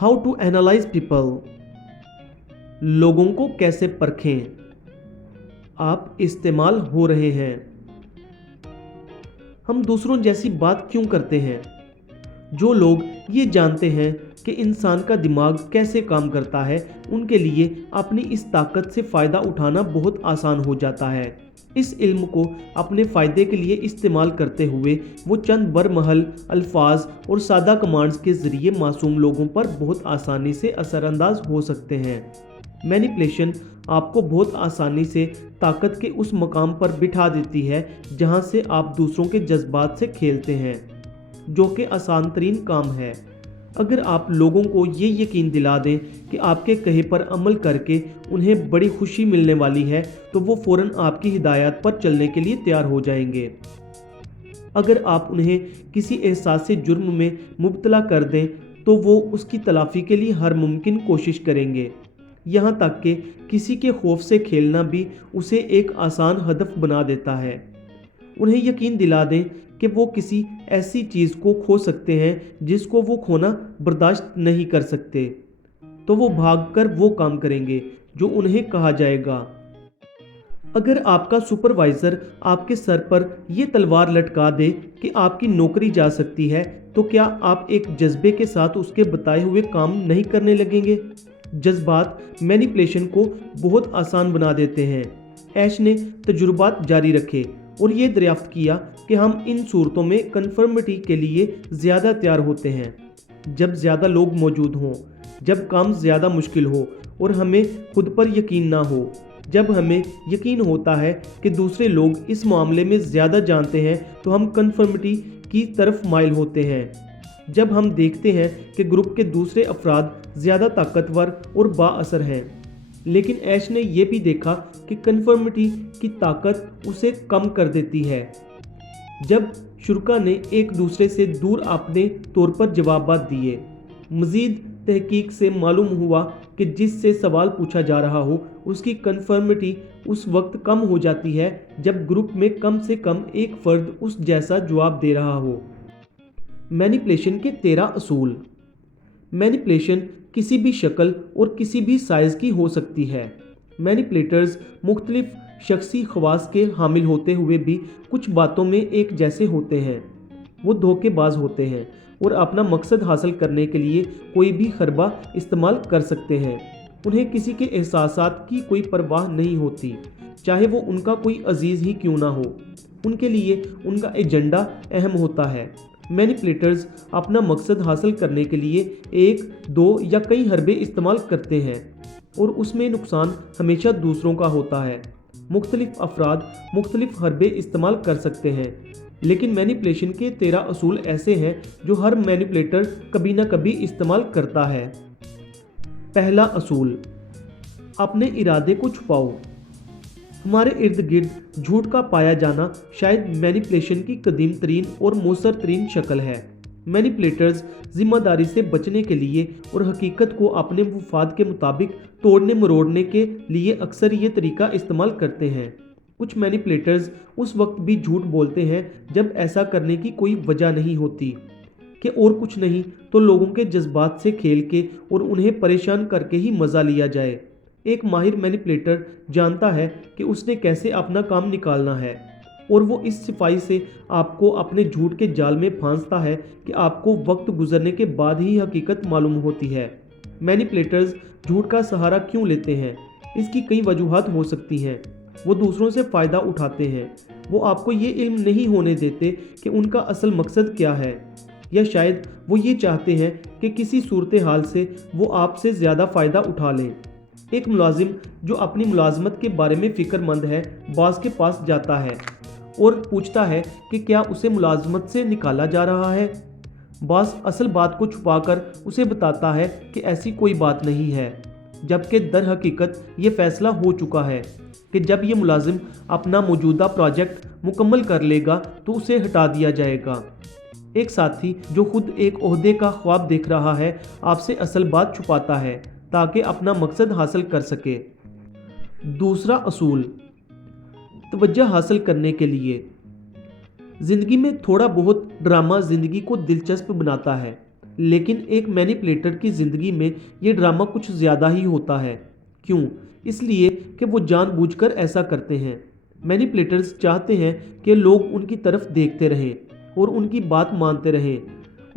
How to analyse people. लोगों को कैसे परखें। आप इस्तेमाल हो रहे हैं। हम दूसरों जैसी बात क्यों करते हैं। जो लोग ये जानते हैं कि इंसान का दिमाग कैसे काम करता है, उनके लिए अपनी इस ताकत से फ़ायदा उठाना बहुत आसान हो जाता है। इस इल्म को अपने फ़ायदे के लिए इस्तेमाल करते हुए वो चंद बरमहल अल्फाज और सादा कमांड्स के ज़रिए मासूम लोगों पर बहुत आसानी से असरअंदाज हो सकते हैं। मैनिपुलेशन आपको बहुत आसानी से ताकत के उस मकाम पर बिठा देती है जहां से आप दूसरों के जज्बात से खेलते हैं, जो कि आसान तरीन काम है। अगर आप लोगों को ये यकीन दिला दें कि आपके कहे पर अमल करके उन्हें बड़ी खुशी मिलने वाली है, तो वो फ़ौरन आपकी हिदायत पर चलने के लिए तैयार हो जाएंगे। अगर आप उन्हें किसी एहसास से जुर्म में मुब्तला कर दें, तो वो उसकी तलाफ़ी के लिए हर मुमकिन कोशिश करेंगे। यहाँ तक कि किसी के खौफ से खेलना भी उसे एक आसान हदफ बना देता है। उन्हें यकीन दिला दें कि वो किसी ऐसी चीज़ को खो सकते हैं जिसको वो खोना बर्दाश्त नहीं कर सकते, तो वो भागकर वो काम करेंगे जो उन्हें कहा जाएगा। अगर आपका सुपरवाइज़र आपके सर पर यह तलवार लटका दे कि आपकी नौकरी जा सकती है, तो क्या आप एक जज्बे के साथ उसके बताए हुए काम नहीं करने लगेंगे। जज्बात मैनिपुलेशन को बहुत आसान बना देते हैं। ऐश ने तजुर्बात जारी रखे और ये दरियाफ्त किया कि हम इन सूरतों में कन्फर्मिटी के लिए ज़्यादा तैयार होते हैं जब ज़्यादा लोग मौजूद हों, जब काम ज़्यादा मुश्किल हो और हमें खुद पर यकीन ना हो, जब हमें यकीन होता है कि दूसरे लोग इस मामले में ज़्यादा जानते हैं, तो हम कन्फर्मिटी की तरफ माइल होते हैं। जब हम देखते हैं कि ग्रुप के दूसरे अफराद ज़्यादा ताकतवर और बाअसर हैं। लेकिन ऐश ने यह भी देखा कि कन्फर्मिटी की ताकत उसे कम कर देती है। जब शुरका ने एक दूसरे से दूर अपने तौर पर जवाबात दिए, मज़ीद तहकीक से मालूम हुआ कि जिससे सवाल पूछा जा रहा हो उसकी कन्फर्मिटी उस वक्त कम हो जाती है जब ग्रुप में कम से कम एक फ़र्द उस जैसा जवाब दे रहा हो। मैनिपुलेशन के 13 असूल। मैनिपुलेशन किसी भी शक्ल और किसी भी साइज़ की हो सकती है। मैनिपुलेटर्स मुख्तलिफ शख्सी खवास के हामिल होते हुए भी कुछ बातों में एक जैसे होते हैं। वो धोखेबाज होते हैं और अपना मकसद हासिल करने के लिए कोई भी खरबा इस्तेमाल कर सकते हैं। उन्हें किसी के एहसासात की कोई परवाह नहीं होती, चाहे वो उनका कोई अजीज़ ही क्यों ना हो। उनके लिए उनका एजेंडा अहम होता है। मैनिपुलेटर्स अपना मकसद हासिल करने के लिए एक, दो या कई हरबे इस्तेमाल करते हैं और उसमें नुकसान हमेशा दूसरों का होता है। मुख्तलिफ अफराद मुख्तलिफ हरबे इस्तेमाल कर सकते हैं, लेकिन मैनिपुलेशन के 13 असूल ऐसे हैं जो हर मैनिपुलेटर कभी ना कभी इस्तेमाल करता है। पहला असूल, अपने इरादे को छुपाओ। हमारे इर्द गिर्द झूठ का पाया जाना शायद मैनिपुलेशन की कदीम तरीन और मौसर तरीन शक्ल है। मैनिपुलेटर्स जिम्मेदारी से बचने के लिए और हकीकत को अपने मुफाद के मुताबिक तोड़ने मरोड़ने के लिए अक्सर ये तरीका इस्तेमाल करते हैं। कुछ मैनिपुलेटर्स उस वक्त भी झूठ बोलते हैं जब ऐसा करने की कोई वजह नहीं होती, कि और कुछ नहीं तो लोगों के जज्बात से खेल के और उन्हें परेशान करके ही मज़ा लिया जाए। एक माहिर मैनिपुलेटर जानता है कि उसने कैसे अपना काम निकालना है, और वो इस सिपाही से आपको अपने झूठ के जाल में फांसता है कि आपको वक्त गुजरने के बाद ही हकीकत मालूम होती है। मैनिपुलेटर्स झूठ का सहारा क्यों लेते हैं? इसकी कई वजूहात हो सकती हैं। वो दूसरों से फ़ायदा उठाते हैं। वो आपको ये इल्म नहीं होने देते कि उनका असल मकसद क्या है, या शायद वो ये चाहते हैं कि किसी सूरत हाल से वो आपसे ज़्यादा फ़ायदा उठा लें। एक मुलाजिम जो अपनी मुलाजमत के बारे में फ़िक्रमंद है बॉस के पास जाता है और पूछता है कि क्या उसे मुलाजमत से निकाला जा रहा है। बॉस असल बात को छुपाकर उसे बताता है कि ऐसी कोई बात नहीं है, जबकि दर हकीकत ये फ़ैसला हो चुका है कि जब ये मुलाजिम अपना मौजूदा प्रोजेक्ट मुकम्मल कर लेगा तो उसे हटा दिया जाएगा। एक साथी जो खुद एक ओहदे का ख्वाब देख रहा है आपसे असल बात छुपाता है ताकि अपना मकसद हासिल कर सके। दूसरा असूल, तवज्जो हासिल करने के लिए। ज़िंदगी में थोड़ा बहुत ड्रामा ज़िंदगी को दिलचस्प बनाता है। लेकिन एक मैनिपुलेटर की ज़िंदगी में ये ड्रामा कुछ ज़्यादा ही होता है। क्यों? इसलिए कि वो जानबूझकर ऐसा करते हैं। मैनिपुलेटर्स चाहते हैं कि लोग उनकी तरफ देखते रहें और उनकी बात मानते रहें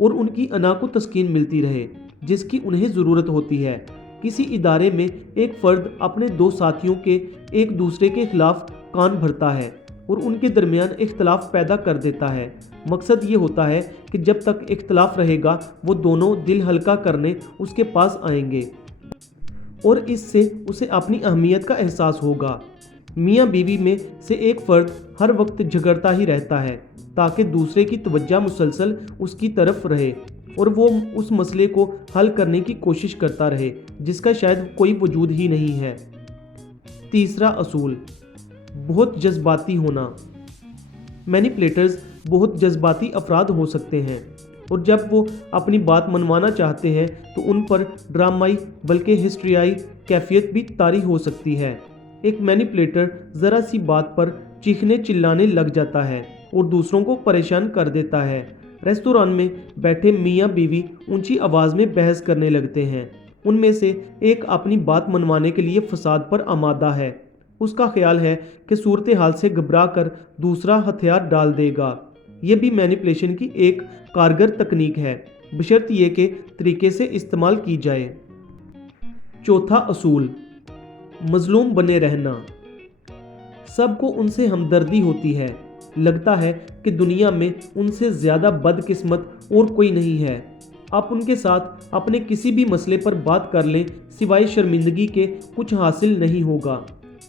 और उनकी अना को तस्कीन मिलती रहे जिसकी उन्हें ज़रूरत होती है। किसी इदारे में एक फ़र्द अपने दो साथियों के एक दूसरे के खिलाफ कान भरता है और उनके दरमियान इख्तलाफ पैदा कर देता है। मकसद ये होता है कि जब तक इख्तलाफ रहेगा वो दोनों दिल हल्का करने उसके पास आएंगे और इससे उसे अपनी अहमियत का एहसास होगा। मियाँ बीवी में से एक फ़र्द हर वक्त झगड़ता ही रहता है ताकि दूसरे की तवज्जो मुसलसल उसकी तरफ रहे और वो उस मसले को हल करने की कोशिश करता रहे जिसका शायद कोई वजूद ही नहीं है। तीसरा असूल, बहुत जज्बाती होना। मैनिपुलेटर्स बहुत जज्बाती अफराद हो सकते हैं और जब वो अपनी बात मनवाना चाहते हैं तो उन पर ड्रामाई बल्कि हिस्ट्रियाई कैफियत भी तारी हो सकती है। एक मैनिपुलेटर ज़रा सी बात पर चीखने चिल्लाने लग जाता है और दूसरों को परेशान कर देता है। रेस्तोरां में बैठे मियाँ बीवी ऊंची आवाज़ में बहस करने लगते हैं। उनमें से एक अपनी बात मनवाने के लिए फसाद पर आमादा है। उसका ख्याल है कि सूरत हाल से घबरा कर दूसरा हथियार डाल देगा। ये भी मैनिपुलेशन की एक कारगर तकनीक है, बशर्ते ये के तरीके से इस्तेमाल की जाए। चौथा असूल, मजलूम बने रहना। सबको उनसे हमदर्दी होती है। लगता है कि दुनिया में उनसे ज़्यादा बदकिस्मत और कोई नहीं है। आप उनके साथ अपने किसी भी मसले पर बात कर लें, सिवाय शर्मिंदगी के कुछ हासिल नहीं होगा,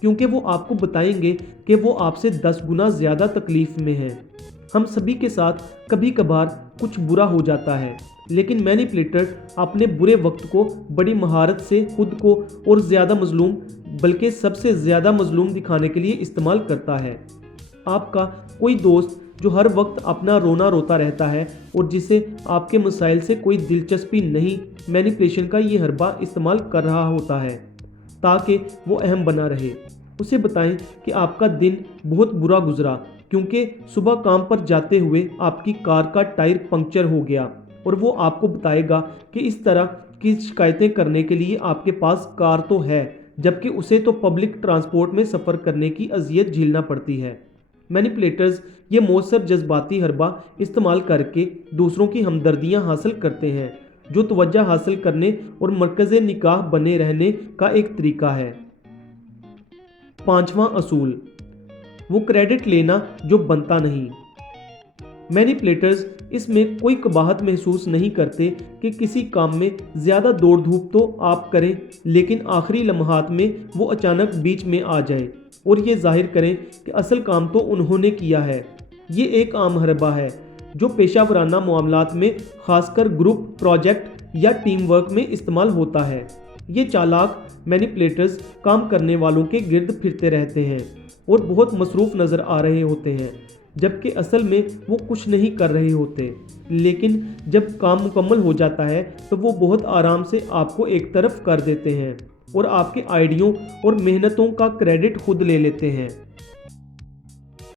क्योंकि वो आपको बताएंगे कि वो आपसे 10 गुना ज़्यादा तकलीफ़ में हैं। हम सभी के साथ कभी कभार कुछ बुरा हो जाता है, लेकिन मैनिपुलेटर अपने बुरे वक्त को बड़ी महारत से खुद को और ज़्यादा मजलूम बल्कि सबसे ज़्यादा मजलूम दिखाने के लिए इस्तेमाल करता है। आपका कोई दोस्त जो हर वक्त अपना रोना रोता रहता है और जिसे आपके मसाइल से कोई दिलचस्पी नहीं, मैनिपुलेशन का ये हरबा इस्तेमाल कर रहा होता है ताकि वो अहम बना रहे। उसे बताएं कि आपका दिन बहुत बुरा गुजरा क्योंकि सुबह काम पर जाते हुए आपकी कार का टायर पंक्चर हो गया, और वो आपको बताएगा कि इस तरह की शिकायतें करने के लिए आपके पास कार तो है, जबकि उसे तो पब्लिक ट्रांसपोर्ट में सफ़र करने की अजियत झेलना पड़ती है। मैनिपुलेटर्स ये मौसर जज्बाती हरबा इस्तेमाल करके दूसरों की हमदर्दियाँ हासिल करते हैं, जो तवज्जो हासिल करने और मरकज़ निकाह बने रहने का एक तरीका है। पांचवा असूल, वो क्रेडिट लेना जो बनता नहीं। मैनिपुलेटर्स इसमें कोई कबाहत महसूस नहीं करते कि किसी काम में ज़्यादा दौड़ धूप तो आप करें, लेकिन आखिरी लम्हात में वो अचानक बीच में आ जाएं और ये जाहिर करें कि असल काम तो उन्होंने किया है। ये एक आम हरबा है जो पेशा वराना मामलात में, खासकर ग्रुप प्रोजेक्ट या टीम वर्क में इस्तेमाल होता है। ये चालाक मैनिपुलेटर्स काम करने वालों के गिर्द फिरते रहते हैं और बहुत मसरूफ़ नज़र आ रहे होते हैं, जबकि असल में वो कुछ नहीं कर रहे होते। लेकिन जब काम मुकम्मल हो जाता है तो वो बहुत आराम से आपको एक तरफ कर देते हैं और आपके आइडियों और मेहनतों का क्रेडिट खुद ले लेते हैं।